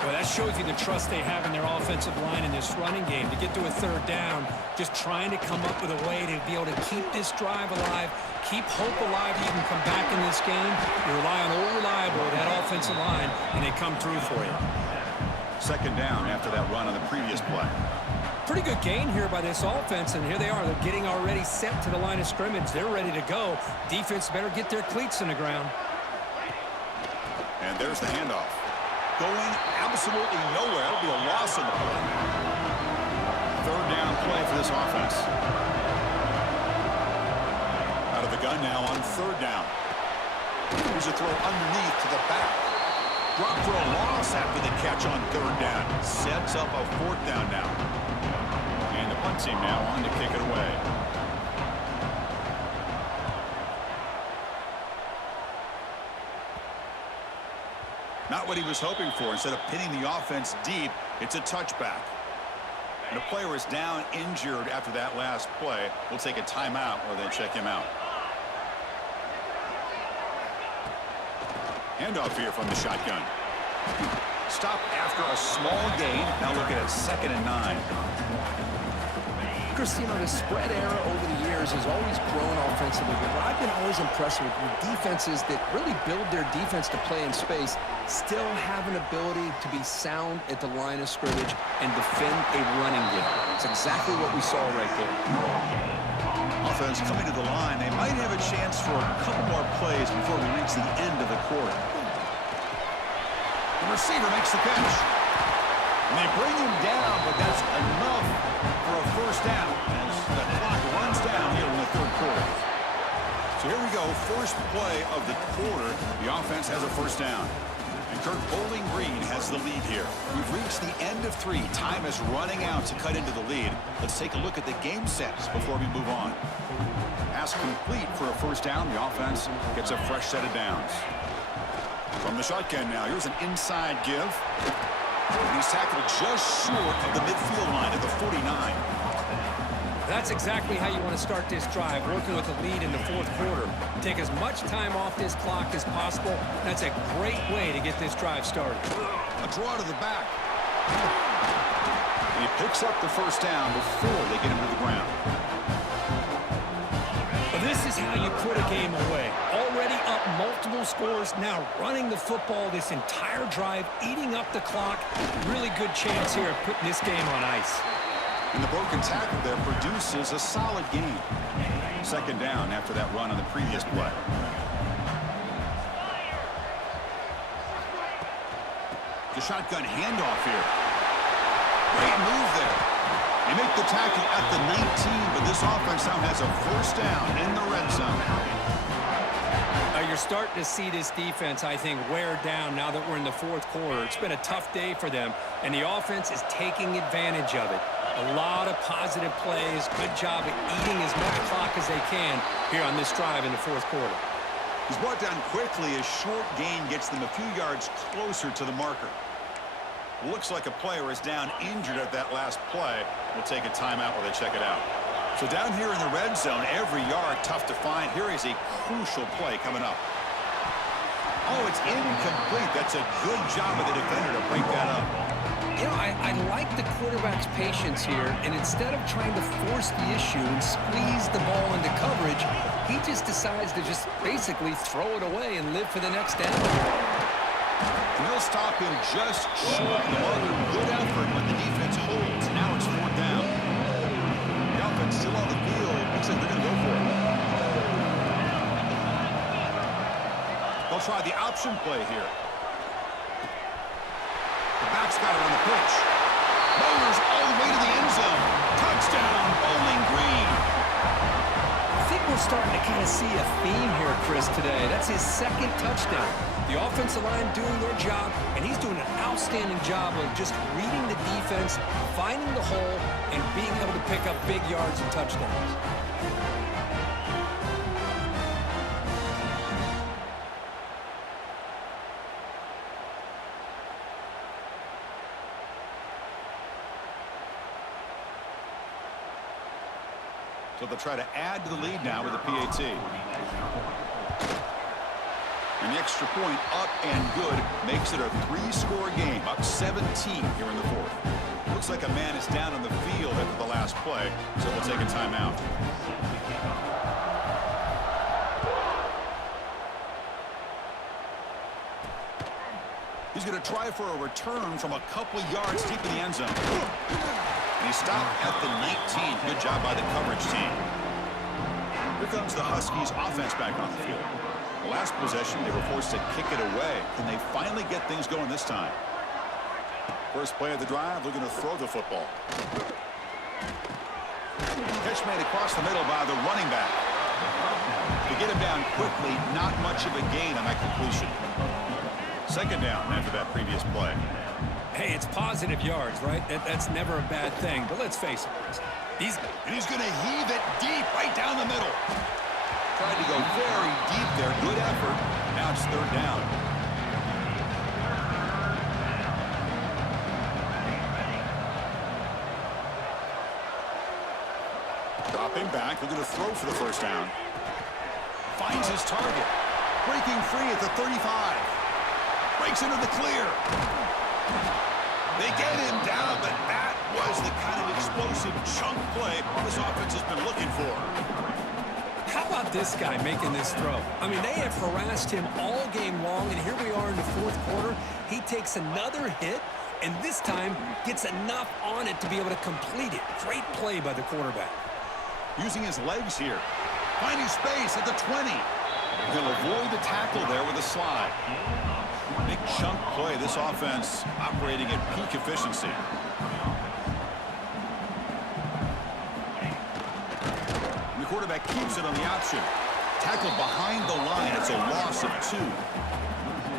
Well, that shows you the trust they have in their offensive line in this running game. To get to a third down, just trying to come up with a way to be able to keep this drive alive, keep hope alive that you can come back in this game. You rely on old reliable, that offensive line, and they come through for you. Second down after that run on the previous play. Pretty good gain here by this offense, and here they are. They're getting already set to the line of scrimmage. They're ready to go. Defense better get their cleats in the ground. And there's the handoff. Going absolutely nowhere. It'll be a loss in the play. Third down play for this offense. Out of the gun now on third down. Here's a throw underneath to the back. Drop for a loss after the catch on third down. Sets up a fourth down now. And the punt team now on to kick it away. Not what he was hoping for. Instead of pinning the offense deep, it's a touchback. And a player is down injured after that last play. We'll take a timeout or they check him out. Handoff here from the shotgun. Stop after a small gain. Now look at it, 2nd and 9. Chris, you know, the spread era over the years has always grown offensively, but I've been always impressed with defenses that really build their defense to play in space, still have an ability to be sound at the line of scrimmage and defend a running game. It's exactly what we saw right there. Offense coming to the line. They might have a chance for a couple more plays before we reach the end of the quarter. The receiver makes the catch. And they bring him down, but that's enough for a first down as the clock runs down here in the third quarter. So here we go, first play of the quarter. The offense has a first down. And Kirk Bowling Green has the lead here. We've reached the end of 3. Time is running out to cut into the lead. Let's take a look at the game sets before we move on. Pass complete for a first down. The offense gets a fresh set of downs. From the shotgun now, here's an inside give. And he's tackled just short of the midfield line at the 49. That's exactly how you want to start this drive, working with the lead in the fourth quarter. Take as much time off this clock as possible. That's a great way to get this drive started. A draw to the back. And he picks up the first down before they get him to the ground. This is how you put a game away. Already up multiple scores, now running the football this entire drive, eating up the clock. Really good chance here of putting this game on ice. And the broken tackle there produces a solid gain. Second down after that run on the previous play. The shotgun handoff here. Great move there. They make the tackle at the 19, but this offense now has a first down in the red zone. You're starting to see this defense, I think, wear down now that we're in the fourth quarter. It's been a tough day for them, and the offense is taking advantage of it. A lot of positive plays. Good job at eating as much clock as they can here on this drive in the fourth quarter. He's brought down quickly. A short gain gets them a few yards closer to the marker. Looks like a player is down injured at that last play. We'll take a timeout while they check it out. So down here in the red zone, every yard tough to find. Here is a crucial play coming up. Oh, it's incomplete. That's a good job of the defender to break that up. You know, I like the quarterback's patience here, and instead of trying to force the issue and squeeze the ball into coverage, he just decides to just basically throw it away and live for the next down. And they'll stop him just short of the marker. Good effort, but the defense holds. Now it's fourth down. The offense still on the field. Looks like they're going to go for it. They'll try the option play here. The back's got it on the pitch. Motors all the way to the end zone. Touchdown, Bowling Green. I think we're starting to kind of see a theme here, Chris, today. That's his second touchdown. The offensive line doing their job, and he's doing an outstanding job of just reading the defense, finding the hole, and being able to pick up big yards and touchdowns. So they'll try to add to the lead now with the PAT. And the extra point up and good makes it a 3-score game, up 17 here in the fourth. Looks like a man is down on the field after the last play, so we'll take a timeout. He's going to try for a return from a couple yards deep in the end zone. And he stopped at the 19. Good job by the coverage team. Here comes the Huskies offense back on the field. The last possession, they were forced to kick it away. Can they finally get things going this time? First play of the drive, looking to throw the football. Catch made across the middle by the running back. To get him down quickly, not much of a gain on that completion. Second down after that previous play. Hey, it's positive yards, right? That's never a bad thing. But let's face it, Chris. He's going to heave it deep right down the middle. Tried to go very deep there. Good effort. Now it's third down. Dropping back. Looking to throw for the first down. Finds his target. Breaking free at the 35. Breaks into the clear. They get him down, but that was the kind of explosive chunk play this offense has been looking for. How about this guy making this throw? I mean, they have harassed him all game long, and here we are in the fourth quarter. He takes another hit, and this time gets enough on it to be able to complete it. Great play by the quarterback. Using his legs here. Finding space at the 20. He'll avoid the tackle there with a slide. Big chunk play. This offense operating at peak efficiency. And the quarterback keeps it on the option. Tackle behind the line. It's a loss of 2.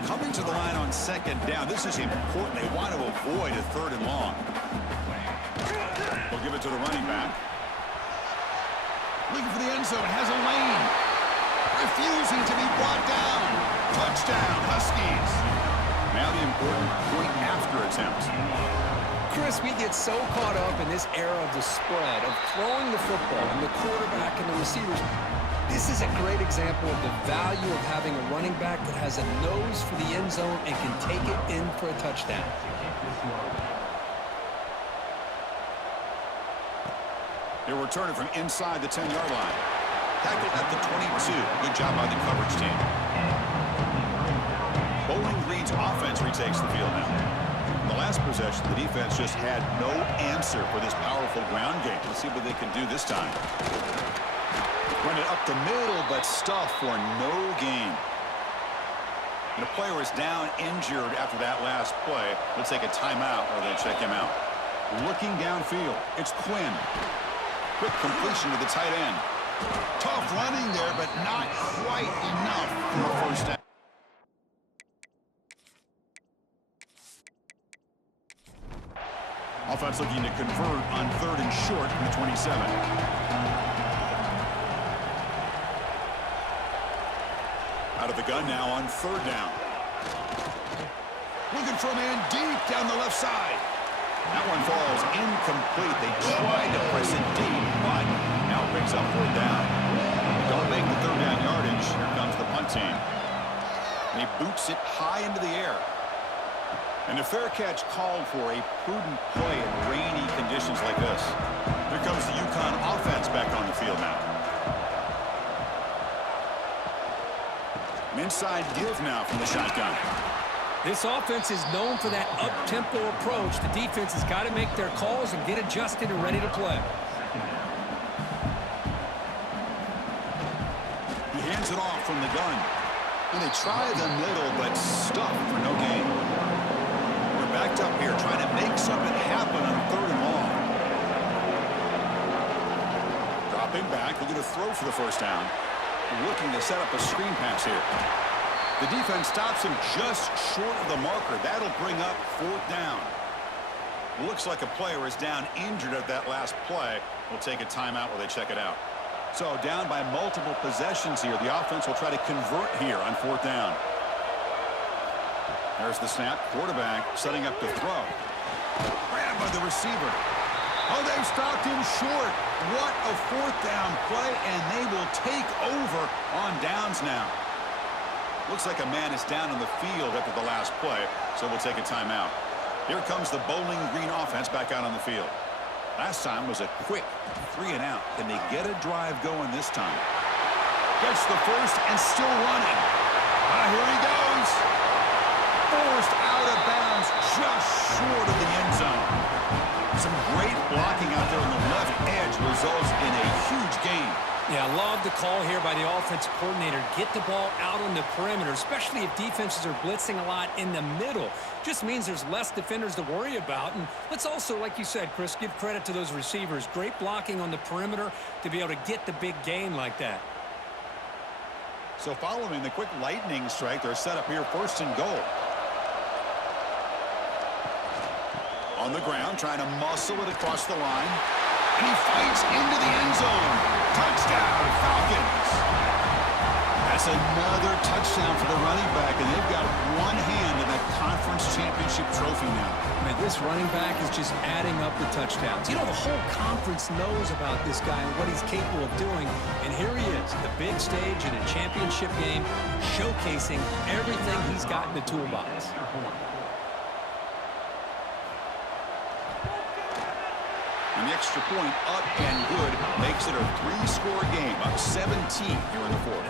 Coming to the line on second down. This is important. They want to avoid a third and long. We'll give it to the running back. Looking for the end zone. Has a lane. Refusing to be brought down. Touchdown, Huskies. Now the important point after attempt. Chris, we get so caught up in this era of the spread, of throwing the football and the quarterback and the receivers. This is a great example of the value of having a running back that has a nose for the end zone and can take it in for a touchdown. He'll return it from inside the 10-yard line. Tackled at the 22. Good job by the coverage team. Bowling Green's offense retakes the field now. In the last possession, the defense just had no answer for this powerful ground game. Let's see what they can do this time. Run it up the middle, but stuff for no gain. And a player is down injured after that last play. Let's take a timeout while they check him out. Looking downfield, it's Quinn. Quick completion to the tight end. Tough running there, but not quite enough for a first down. Offense looking to convert on third and short from the 27. Out of the gun now on third down. Looking for a man deep down the left side. That one falls incomplete. They tried to press it deep, but now it picks up fourth down. Don't make the third down yardage. Here comes the punt team. And he boots it high into the air. And a fair catch called for a prudent play in rainy conditions like this. Here comes the UConn offense back on the field now. An inside give now from the shotgun. This offense is known for that up-tempo approach. The defense has got to make their calls and get adjusted and ready to play. He hands it off from the gun. And they try the middle, but stuck for no gain. We're backed up here trying to make something happen on third and long. Dropping back, looking to throw for the first down. Looking to set up a screen pass here. The defense stops him just short of the marker. That'll bring up fourth down. Looks like a player is down injured at that last play. We'll take a timeout while they check it out. So down by multiple possessions here. The offense will try to convert here on fourth down. There's the snap. Quarterback setting up the throw. Grabbed by the receiver. Oh, they've stopped him short. What a fourth down play, and they will take over on downs now. Looks like a man is down on the field after the last play, so we'll take a timeout. Here comes the Bowling Green offense back out on the field. Last time was a quick 3 and out. Can they get a drive going this time? Gets the first and still running. Here he goes. Forced out of bounds just short of the end zone. Some great blocking out there on the left edge results in a huge gain. Yeah, I love the call here by the offensive coordinator. Get the ball out on the perimeter, especially if defenses are blitzing a lot in the middle. Just means there's less defenders to worry about. And let's also, like you said, Chris, give credit to those receivers. Great blocking on the perimeter to be able to get the big gain like that. So following the quick lightning strike, they're set up here 1st and goal. On the ground, trying to muscle it across the line. And he fights into the end zone. Touchdown, Falcons. That's another touchdown for the running back, and they've got one hand in that conference championship trophy now. Man, this running back is just adding up the touchdowns. You know, the whole conference knows about this guy and what he's capable of doing, and here he is, the big stage in a championship game, showcasing everything he's got in the toolbox. And the extra point up and good makes it a 3-score game, up 17 here in the 4th.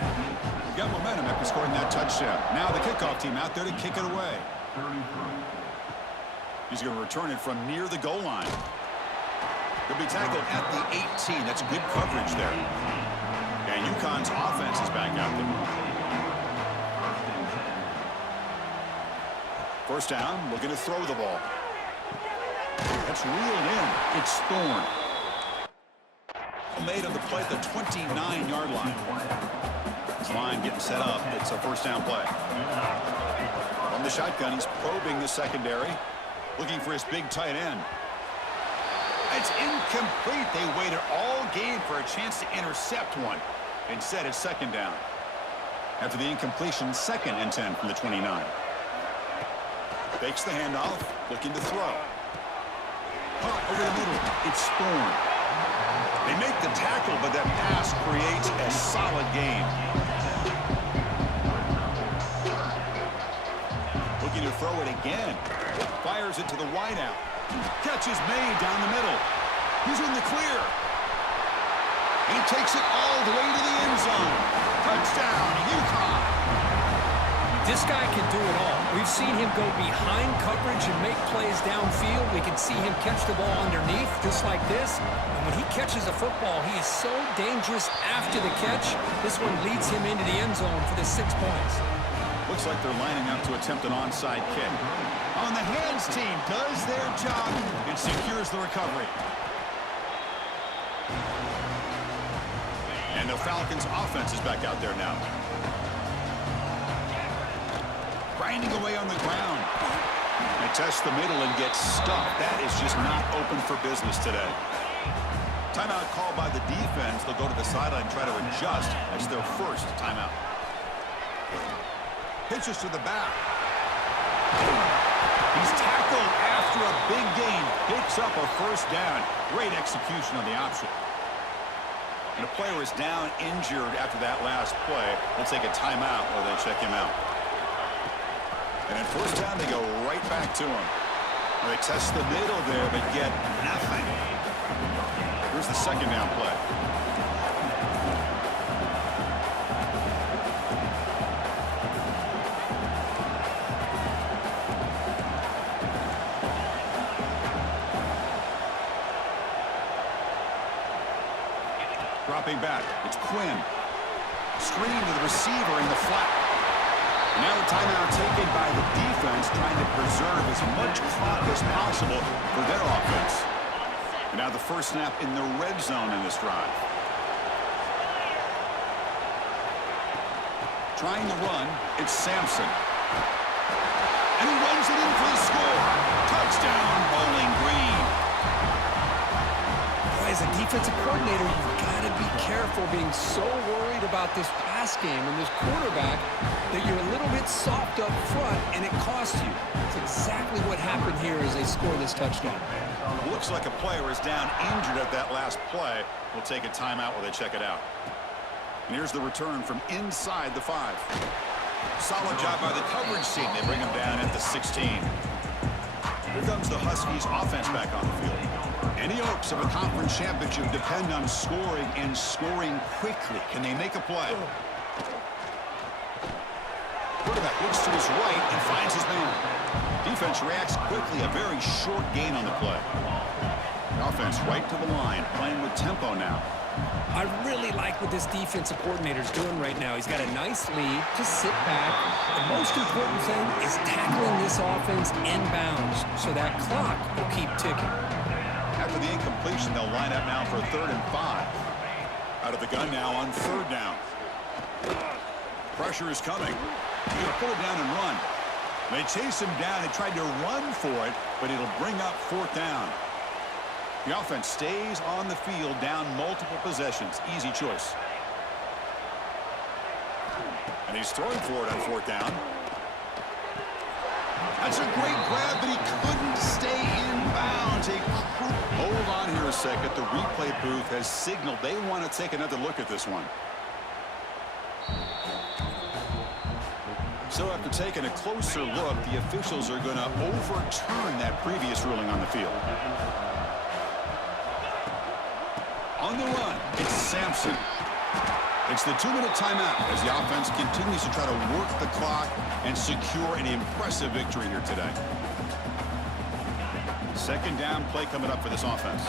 We've got momentum after scoring that touchdown. Now the kickoff team out there to kick it away. He's going to return it from near the goal line. He'll be tackled at the 18. That's good coverage there. And UConn's offense is back out there. First down, looking to throw the ball. That's reeled in. It's Thorne. Made on the play at the 29-yard line. This line getting set up. It's a first down play. From the shotgun, he's probing the secondary, looking for his big tight end. It's incomplete. They waited all game for a chance to intercept one. Instead, it's 2nd down. After the incompletion, 2nd and 10 from the 29. Fakes the handoff, looking to throw. Over the middle, it's Thorne. They make the tackle, but that pass creates a solid gain. Looking to throw it again. Fires it to the wideout. Catch is made down the middle. He's in the clear. And he takes it all the way to the end zone. Touchdown, UConn. This guy can do it all. We've seen him go behind coverage and make plays downfield. We can see him catch the ball underneath, just like this. And when he catches a football, he is so dangerous after the catch. This one leads him into the end zone for the 6 points. Looks like they're lining up to attempt an onside kick. On the hands team does their job and secures the recovery. And the Falcons offense is back out there now. Grinding away on the ground. They test the middle and get stuck. That is just not open for business today. Timeout called by the defense. They'll go to the sideline and try to adjust. That's their first timeout. Pitches to the back. He's tackled after a big gain. Picks up a first down. Great execution on the option. And a player is down injured after that last play. They'll take a timeout while they check him out. And in first down, they go right back to him. They test the middle there, but get nothing. Here's the 2nd down play. Dropping back, it's Quinn. Screen to the receiver in the flat. Now the timeout taken by the defense, trying to preserve as much clock as possible for their offense. And now the first snap in the red zone in this drive. Trying to run, it's Sampson. And he runs it in for the score. Touchdown, Bowling Green. As a defensive coordinator, you've got to be careful being so worried about this pass game and this quarterback that you're a little bit soft up front and it costs you. It's exactly what happened here as they score this touchdown. Looks like a player is down injured at that last play. We'll take a timeout while they check it out. And here's the return from inside the 5. Solid job by the coverage team. They bring him down at the 16. Here comes the Huskies offense back on the field. Any hopes of a conference championship depend on scoring and scoring quickly. Can they make a play? Quarterback looks to his right and finds his man. Defense reacts quickly. A very short gain on the play. The offense right to the line, playing with tempo now. I really like what this defensive coordinator is doing right now. He's got a nice lead. Just sit back. The most important thing is tackling this offense inbounds so that clock will keep ticking. After the incompletion, they'll line up now for 3rd and 5. Out of the gun now on 3rd down. Pressure is coming. He's going to pull it down and run. They chase him down. They tried to run for it, but it'll bring up 4th down. The offense stays on the field, down multiple possessions. Easy choice. And he's throwing for it on 4th down. That's a great grab, but he couldn't stay in bounds. Hold on here a second. The replay booth has signaled they want to take another look at this one. So after taking a closer look, the officials are going to overturn that previous ruling on the field. On the run, it's Sampson. It's the 2-minute timeout as the offense continues to try to work the clock and secure an impressive victory here today. 2nd down play coming up for this offense.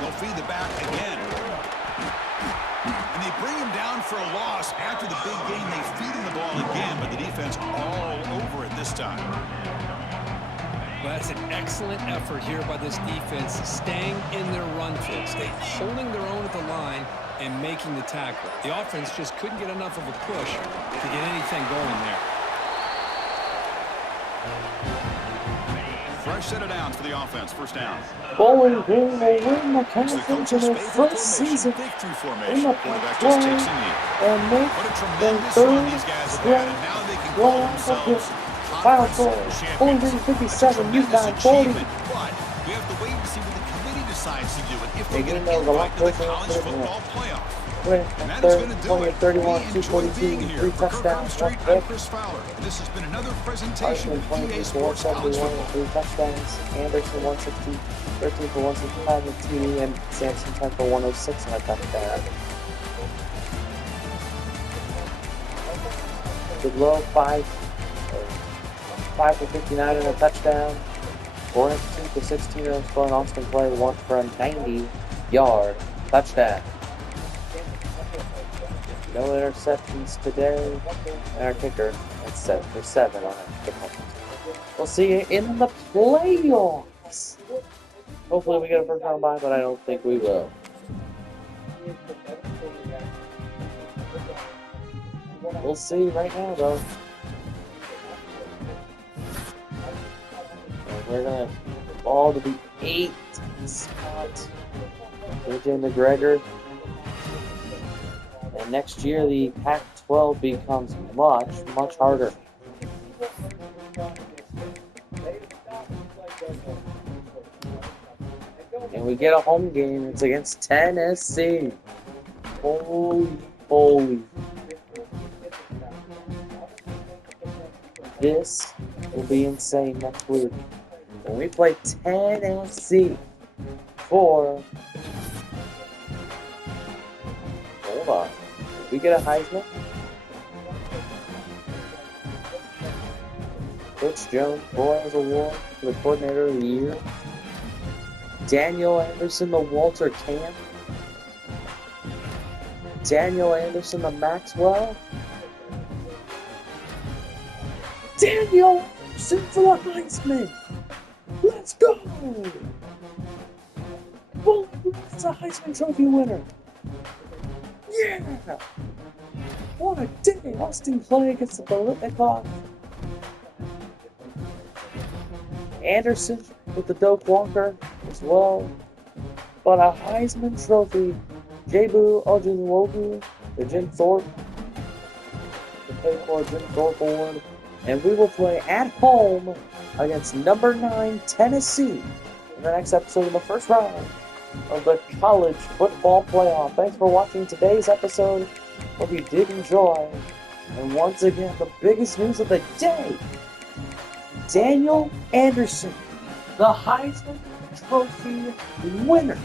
They'll feed the back again. And they bring him down for a loss. After the big game, they feed him the ball again, but the defense all over it this time. Well, that's an excellent effort here by this defense, staying in their run fits. They're holding their own at the line and making the tackle. The offense just couldn't get enough of a push to get anything going there. Fresh set of downs for the offense. 1st down. Bowling Green will win the conference in their first season Victory in formation. the Quarterback just takes a knee. and make What a their tremendous run these 3rd guys have straight had, and now they can call playoff themselves appearance. Final score, Bowling Green 57, UConN 40. But we have to wait and see what the committee decides to do, and if They they get an get the invite to the last college person football playoff. Win, And that is going to do 20 it. 31, We enjoy 242, being here. 3 For Kirk touchdowns, 1 Street, I'm pick. Chris Fowler, and this has been another presentation Arson of 20 EA for Sports College 171, Football. 3 touchdowns. Anderson 160, 13 for 165 with TD, and Sampson 10 for 106 and a touchdown. Goodlow 5 for 59 and a touchdown. 4 for 16 and a score, and Austin play 1 for a 90-yard touchdown. No interceptions today. And our kicker, that's 7 for 7 on it. We'll see you in the playoffs. Hopefully we get a first round bye, but I don't think we will. We'll see right now, though. And we're gonna fall to the 8th spot. AJ McGregor. And next year, the Pac-12 becomes much, much harder. And we get a home game. It's against Tennessee. Holy. This will be insane next week. When we play Tennessee for... Hold on. Did we get a Heisman? Coach Jones, Boyles Award for the Coordinator of the Year. Daniel Anderson, the Walter Camp. Daniel Anderson, the Maxwell. Daniel Anderson for the Heisman. Let's go! Boom! It's a Heisman Trophy winner. Yeah! What a day! Austin Clay against the Bolitnikoff. Anderson with the Doak Walker as well. But a Heisman Trophy. Jebu Ojinwogu, the Jim Thorpe. The pay for Jim Thorpe Award. And we will play at home against number 9 Tennessee in the next episode of the first round of the college football playoff. Thanks for watching today's episode Hope you did enjoy. And once again, the biggest news of the day. Daniel Anderson, the Heisman Trophy winner.